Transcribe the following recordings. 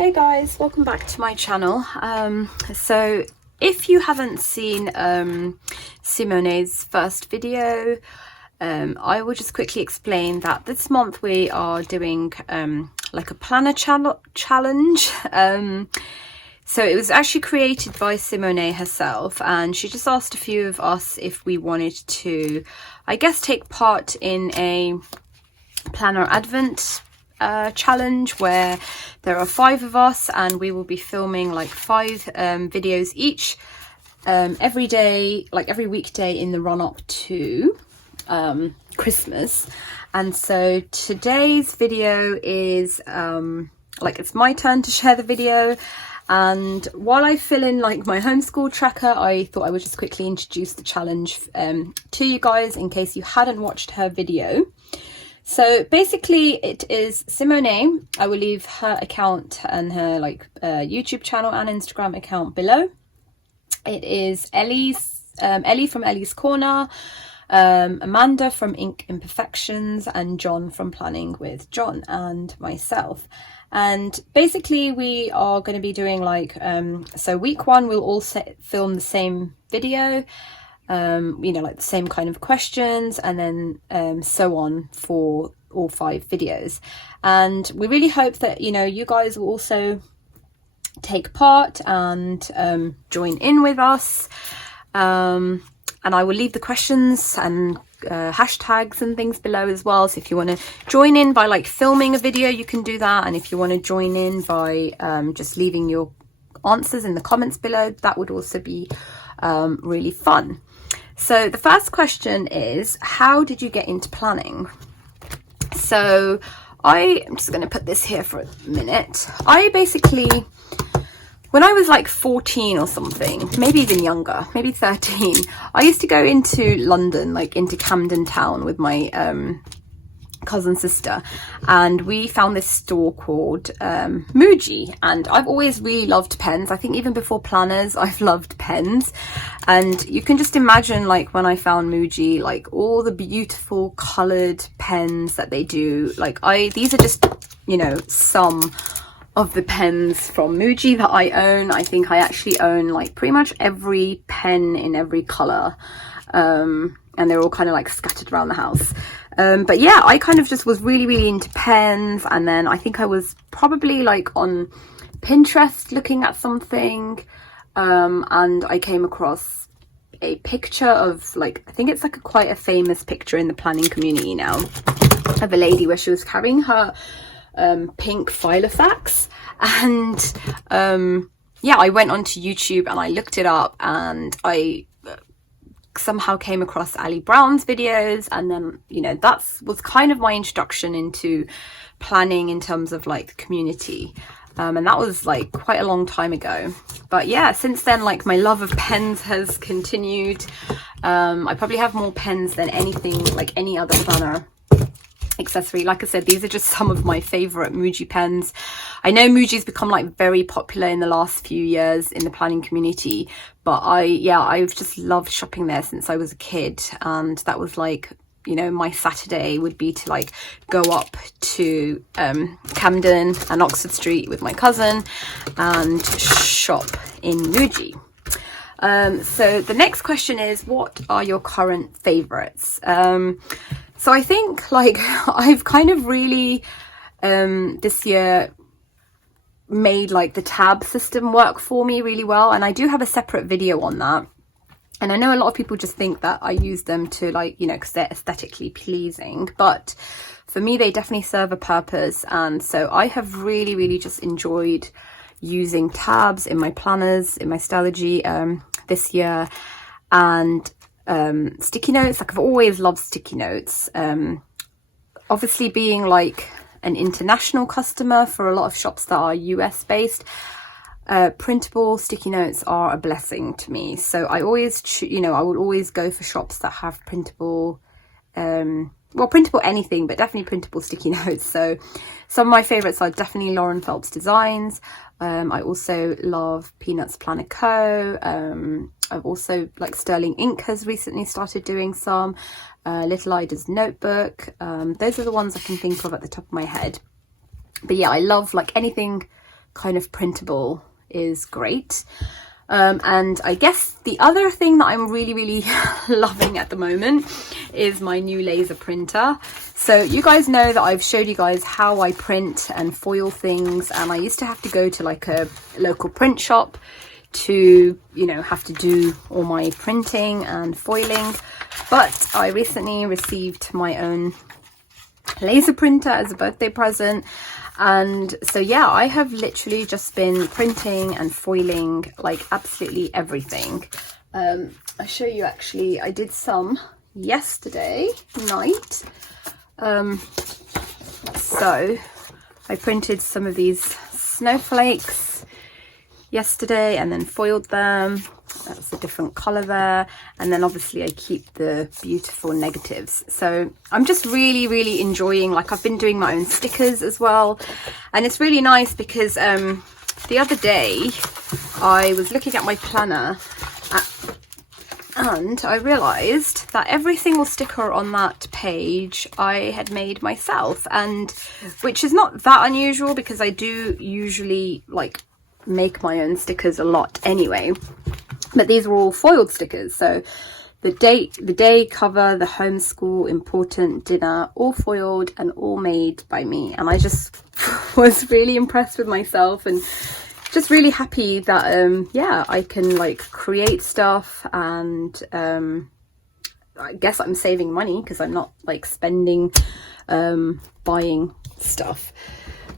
Hey guys, welcome back to my channel. So if you haven't seen Simone's first video, I will just quickly explain that this month we are doing like a planner challenge. So it was actually created by Simone herself, and she just asked a few of us if we wanted to, I guess, take part in a planner advent challenge where there are 5 of us and we will be filming like 5 videos each every day, like every weekday in the run-up to Christmas. And so today's video is like it's my turn to share the video, and while I fill in like my homeschool tracker, I thought I would just quickly introduce the challenge to you guys in case you hadn't watched her video. So basically it is Simone. I will leave her account and her like YouTube channel and Instagram account below. It is Ellie from Ellie's Corner, Amanda from Ink Imperfections, and John from Planning with John, and myself. And basically we are going to be doing like so week 1 we'll all film the same video, you know, like the same kind of questions, and then so on for all 5 videos. And we really hope that, you know, you guys will also take part and join in with us. And I will leave the questions and hashtags and things below as well, so if you want to join in by like filming a video, you can do that, and if you want to join in by just leaving your answers in the comments below, that would also be really fun. So the first question is, how did you get into planning? So I'm just going to put this here for a minute. I basically, when I was like 14 or something, maybe even younger, maybe 13, I used to go into London, like into Camden Town with my cousin sister, and we found this store called Muji. And I've always really loved pens. I think even before planners I've loved pens, and you can just imagine like when I found Muji, like all the beautiful colored pens that they do. Like these are just, you know, some of the pens from Muji that I own. I think I actually own like pretty much every pen in every color, and they're all kind of like scattered around the house. But yeah, I kind of just was really into pens, and then I think I was probably like on Pinterest looking at something, and I came across a picture of like, I think it's like quite a famous picture in the planning community now, of a lady where she was carrying her pink Filofax. And yeah, I went onto YouTube and I looked it up, and I somehow came across Ali Brown's videos, and then, you know, that was kind of my introduction into planning in terms of like the community, and that was like quite a long time ago. But yeah, since then, like my love of pens has continued. I probably have more pens than anything, like any other planner accessory. Like I said, these are just some of my favorite Muji pens. I know Muji's become like very popular in the last few years in the planning community, but I've just loved shopping there since I was a kid. And that was like, you know, my Saturday would be to like go up to Camden and Oxford Street with my cousin and shop in Muji. So the next question is, what are your current favorites? So I think like I've kind of really this year made like the tab system work for me really well, and I do have a separate video on that. And I know a lot of people just think that I use them to like, you know, because they're aesthetically pleasing, but for me they definitely serve a purpose. And so I have really just enjoyed using tabs in my planners, in my Stalogy this year. And sticky notes, like I've always loved sticky notes. Obviously being like an international customer for a lot of shops that are US based, printable sticky notes are a blessing to me. So I always, you know, I would always go for shops that have printable, well, printable anything, but definitely printable sticky notes. So some of my favorites are definitely Lauren Phelps Designs. I also love Peanuts Planner Co. I've also, like, Sterling Ink has recently started doing some. Little Ida's Notebook. Those are the ones I can think of at the top of my head. But yeah, I love like anything kind of printable is great. And I guess the other thing that I'm really loving at the moment is my new laser printer. So you guys know that I've showed you guys how I print and foil things, and I used to have to go to like a local print shop to, you know, have to do all my printing and foiling. But I recently received my own laser printer as a birthday present, and so yeah, I have literally just been printing and foiling like absolutely everything. I'll show you, actually I did some yesterday night. So I printed some of these snowflakes yesterday and then foiled them. That's a different color there, and then obviously I keep the beautiful negatives. So I'm just really enjoying, like, I've been doing my own stickers as well, and it's really nice because the other day I was looking at my planner and I realized that every single sticker on that page I had made myself, and which is not that unusual because I do usually like make my own stickers a lot anyway. But these were all foiled stickers. So the day cover, the homeschool, important, dinner, all foiled and all made by me. And I just was really impressed with myself and just really happy that yeah, I can like create stuff, and I guess I'm saving money because I'm not like spending buying stuff.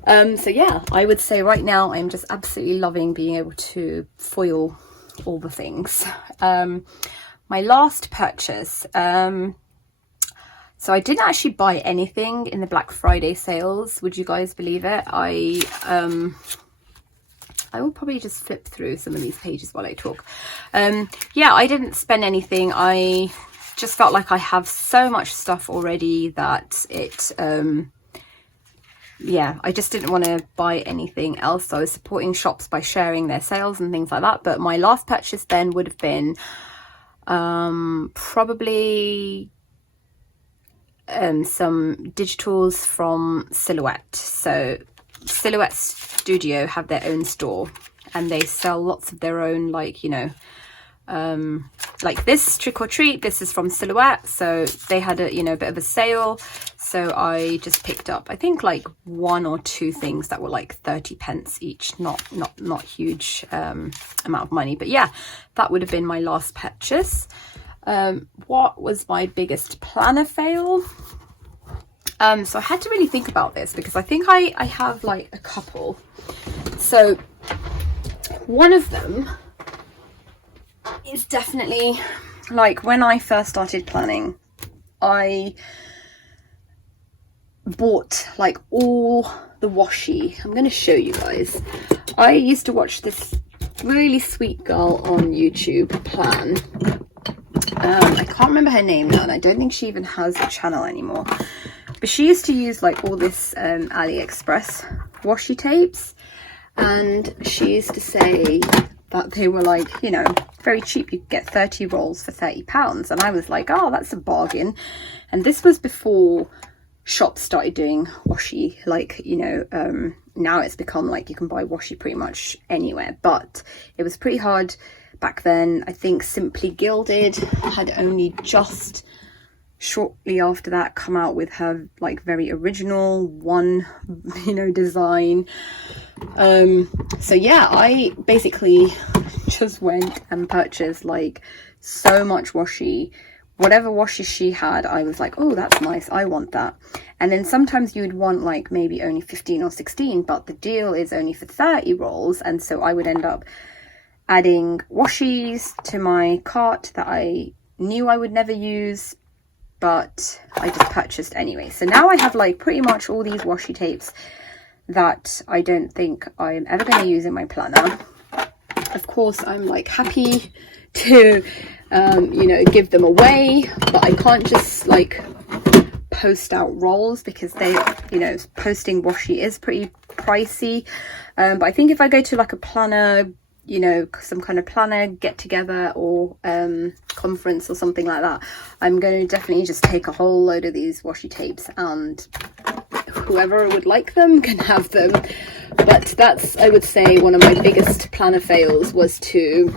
So yeah, I would say right now I'm just absolutely loving being able to foil all the things. My last purchase, so I didn't actually buy anything in the Black Friday sales, would you guys believe it? I will probably just flip through some of these pages while I talk. Yeah, I didn't spend anything. I just felt like I have so much stuff already that it yeah, I just didn't want to buy anything else. So I was supporting shops by sharing their sales and things like that. But my last purchase then would have been probably some digitals from Silhouette. So Silhouette Studio have their own store, and they sell lots of their own, like, you know, like this Trick or Treat, this is from Silhouette, so they had a, you know, bit of a sale, so I just picked up I think like 1 or 2 things that were like 30 pence each, not huge amount of money. But yeah, that would have been my last purchase. What was my biggest planner fail? So I had to really think about this because I think I have like a couple. So one of them is definitely, like, when I first started planning, I bought like all the washi. I'm going to show you guys. I used to watch this really sweet girl on YouTube plan. I can't remember her name now, and I don't think she even has a channel anymore. But she used to use like all this AliExpress washi tapes, and she used to say that they were like, you know, very cheap. You could get 30 rolls for £30, and I was like, oh, that's a bargain. And this was before shops started doing washi, like, you know, now it's become like you can buy washi pretty much anywhere, but it was pretty hard back then. I think Simply Gilded had only just shortly after that come out with her like very original one, you know, design. So yeah, I basically just went and purchased like so much washi. Whatever washi she had, I was like, oh, that's nice, I want that. And then sometimes you'd want like maybe only 15 or 16, but the deal is only for 30 rolls. And so I would end up adding washis to my cart that I knew I would never use, but I just purchased anyway. So now I have like pretty much all these washi tapes that I don't think I'm ever going to use in my planner. Of course, I'm like happy to you know, give them away, but I can't just like post out rolls because they, you know, posting washi is pretty pricey. But I think if I go to like a planner, you know, some kind of planner get together or conference or something like that, I'm going to definitely just take a whole load of these washi tapes, and whoever would like them can have them. But that's, I would say, one of my biggest planner fails, was to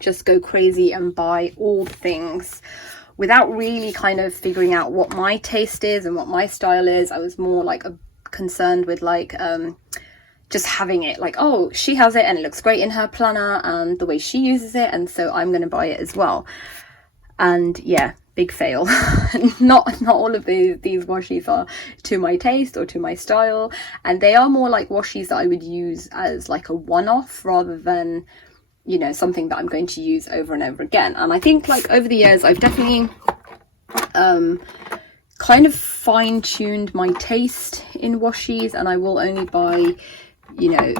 just go crazy and buy all the things without really kind of figuring out what my taste is and what my style is. I was more like concerned with like just having it, like, oh, she has it and it looks great in her planner and the way she uses it, and so I'm going to buy it as well. And yeah, big fail. not all of these washies are to my taste or to my style, and they are more like washies that I would use as like a one-off rather than, you know, something that I'm going to use over and over again. And I think like over the years I've definitely kind of fine-tuned my taste in washies, and I will only buy, you know,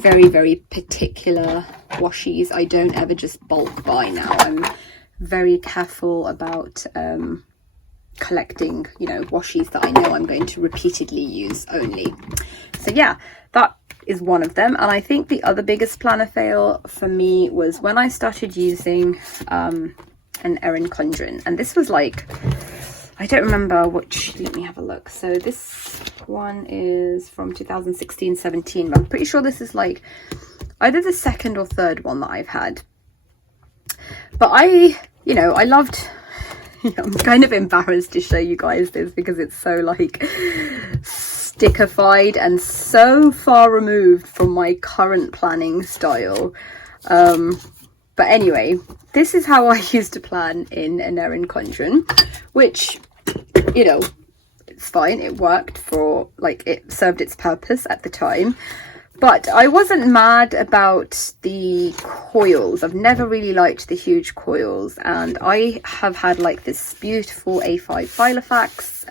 very, very particular washies. I don't ever just bulk buy now. I'm very careful about collecting, you know, washies that I know I'm going to repeatedly use only. So yeah, that is one of them. And I think the other biggest planner fail for me was when I started using an Erin Condren, and this was like, I don't remember which, let me have a look. So this one is from 2016-17, but I'm pretty sure this is like either the second or third one that I've had. But I loved, I'm kind of embarrassed to show you guys this because it's so like stickified and so far removed from my current planning style. But anyway, this is how I used to plan in an Erin Condren, which, you know, it's fine. It worked for, like, it served its purpose at the time. But I wasn't mad about the coils. I've never really liked the huge coils. And I have had like this beautiful A5 Filofax.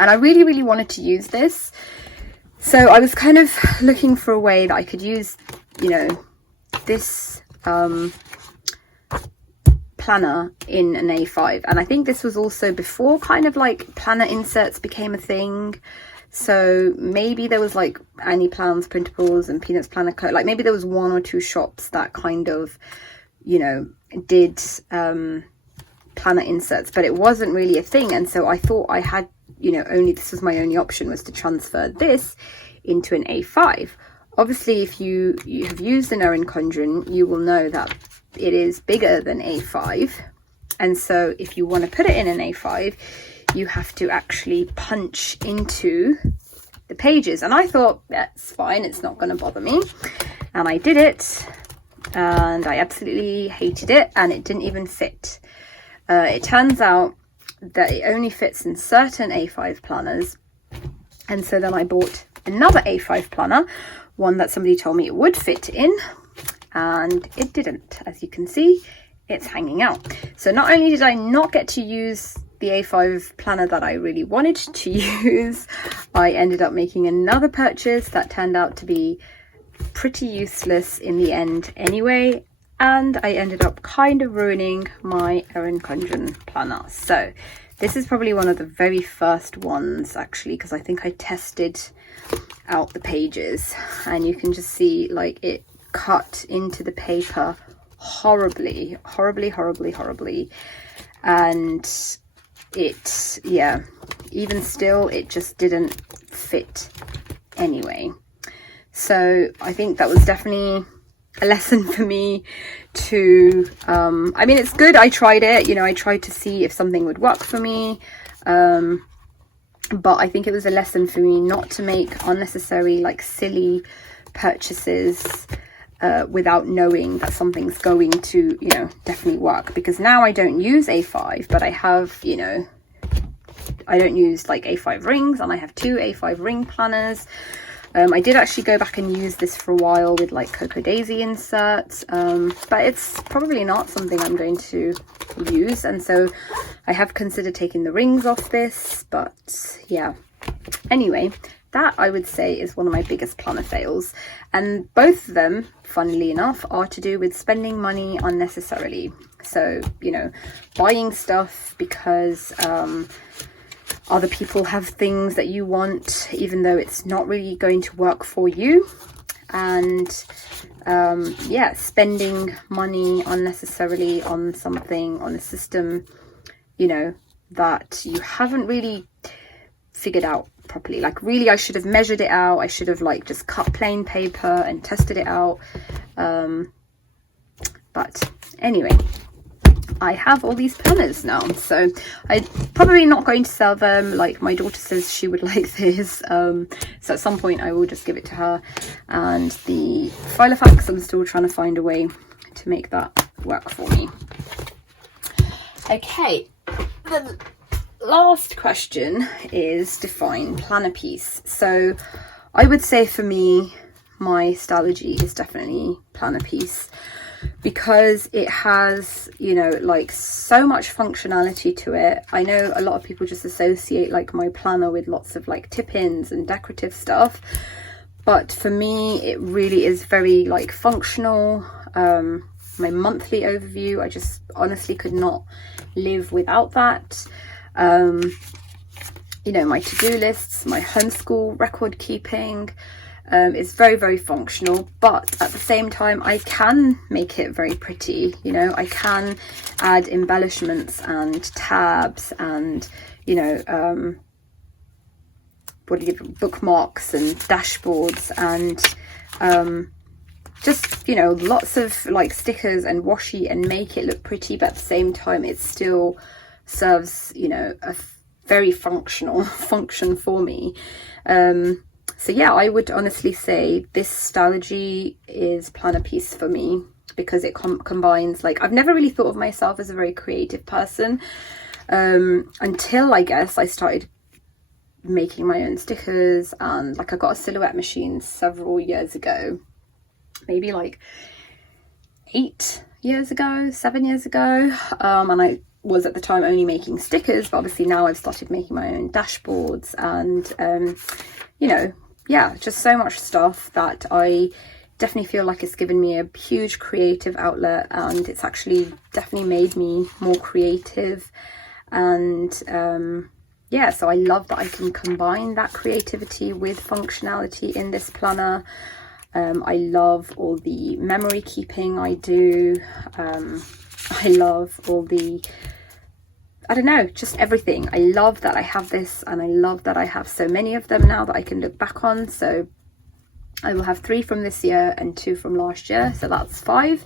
And I really, really wanted to use this. So I was kind of looking for a way that I could use, you know, this planner in an A5. And I think this was also before kind of like planner inserts became a thing. So maybe there was like Annie Plans Printables and Peanuts Planner Co. Like maybe there was one or two shops that kind of, you know, did planner inserts, but it wasn't really a thing. And so I thought I had, you know, this was my only option, was to transfer this into an A5. Obviously, if you have used an Erin Condren, you will know that it is bigger than A5. And so if you want to put it in an A5, you have to actually punch into the pages. And I thought, that's fine, it's not going to bother me. And I did it, and I absolutely hated it, and it didn't even fit. It turns out that it only fits in certain A5 planners. And so then I bought another A5 planner, one that somebody told me it would fit in, and it didn't. As you can see, it's hanging out. So not only did I not get to use the A5 planner that I really wanted to use, I ended up making another purchase that turned out to be pretty useless in the end anyway, and I ended up kind of ruining my Erin Condren planner. So this is probably one of the very first ones, actually, because I think I tested out the pages, and you can just see like it cut into the paper horribly, and it, yeah, even still, it just didn't fit anyway. So I think that was definitely a lesson for me to, I mean, it's good, I tried it, you know, I tried to see if something would work for me, but I think it was a lesson for me not to make unnecessary, like, silly purchases without knowing that something's going to, you know, definitely work. Because now I don't use A5, but I have, you know, I don't use like A5 rings, and I have 2 A5 ring planners. I did actually go back and use this for a while with like Cocoa Daisy inserts, but it's probably not something I'm going to use, and so I have considered taking the rings off this. But yeah, anyway, that I would say is one of my biggest planner fails, and both of them, funnily enough, are to do with spending money unnecessarily. So, you know, buying stuff because other people have things that you want, even though it's not really going to work for you. And yeah, spending money unnecessarily on something, on a system, you know, that you haven't really figured out properly. Like really, I should have measured it out. I should have like just cut plain paper and tested it out. But anyway, I have all these planners now, so I'm probably not going to sell them. Like my daughter says she would like this, so at some point I will just give it to her. And the Filofax, I'm still trying to find a way to make that work for me. Okay, the last question is define planner piece. So I would say for me, my Stalogy is definitely planner piece, because it has, you know, like so much functionality to it. I know a lot of people just associate like my planner with lots of like tip-ins and decorative stuff, but for me it really is very like functional. My monthly overview, I just honestly could not live without that. You know, my to-do lists, my homeschool record keeping, it's very, very functional, but at the same time I can make it very pretty. You know, I can add embellishments and tabs and, you know, bookmarks and dashboards and just, you know, lots of like stickers and washi, and make it look pretty, but at the same time it still serves, you know, a very functional function for me. So yeah, I would honestly say this Stalogy is planner piece for me, because it combines, like, I've never really thought of myself as a very creative person until I guess I started making my own stickers, and like I got a silhouette machine several years ago, maybe like 7 years ago, and I was at the time only making stickers, but obviously now I've started making my own dashboards and you know, yeah, just so much stuff that I definitely feel like it's given me a huge creative outlet, and it's actually definitely made me more creative. And yeah, so I love that I can combine that creativity with functionality in this planner. I love all the memory keeping I do. I love all the, I don't know, just everything. I love that I have this, and I love that I have so many of them now that I can look back on. So I will have 3 from this year and 2 from last year, so that's 5.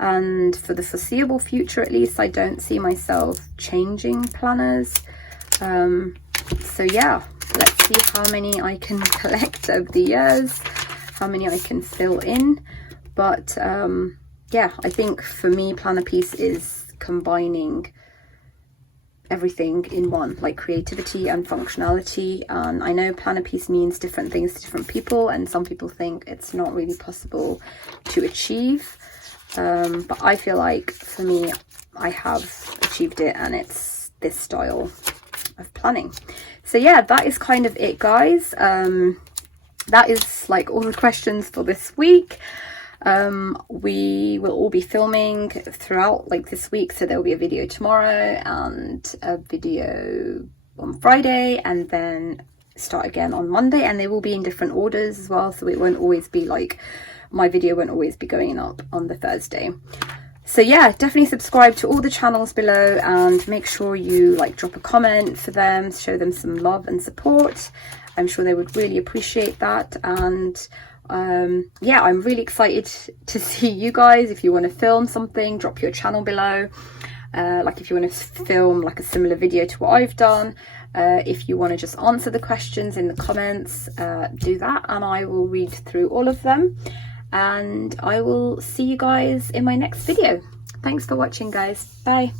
And for the foreseeable future, at least, I don't see myself changing planners. So yeah, let's see how many I can collect over the years, how many I can fill in. But yeah, I think for me, planner piece is combining everything in one, like creativity and functionality. And I know planner piece means different things to different people, and some people think it's not really possible to achieve, but I feel like for me I have achieved it, and it's this style of planning. So yeah, that is kind of it, guys. That is like all the questions for this week. We will all be filming throughout like this week, so there will be a video tomorrow and a video on Friday, and then start again on Monday, and they will be in different orders as well, so it won't always be like, my video won't always be going up on the Thursday. So yeah, definitely subscribe to all the channels below, and make sure you like drop a comment for them, show them some love and support. I'm sure they would really appreciate that. And yeah, I'm really excited to see you guys. If you want to film something, drop your channel below. Like if you want to film like a similar video to what I've done, if you want to just answer the questions in the comments, do that, and I will read through all of them. And I will see you guys in my next video. Thanks for watching, guys. Bye.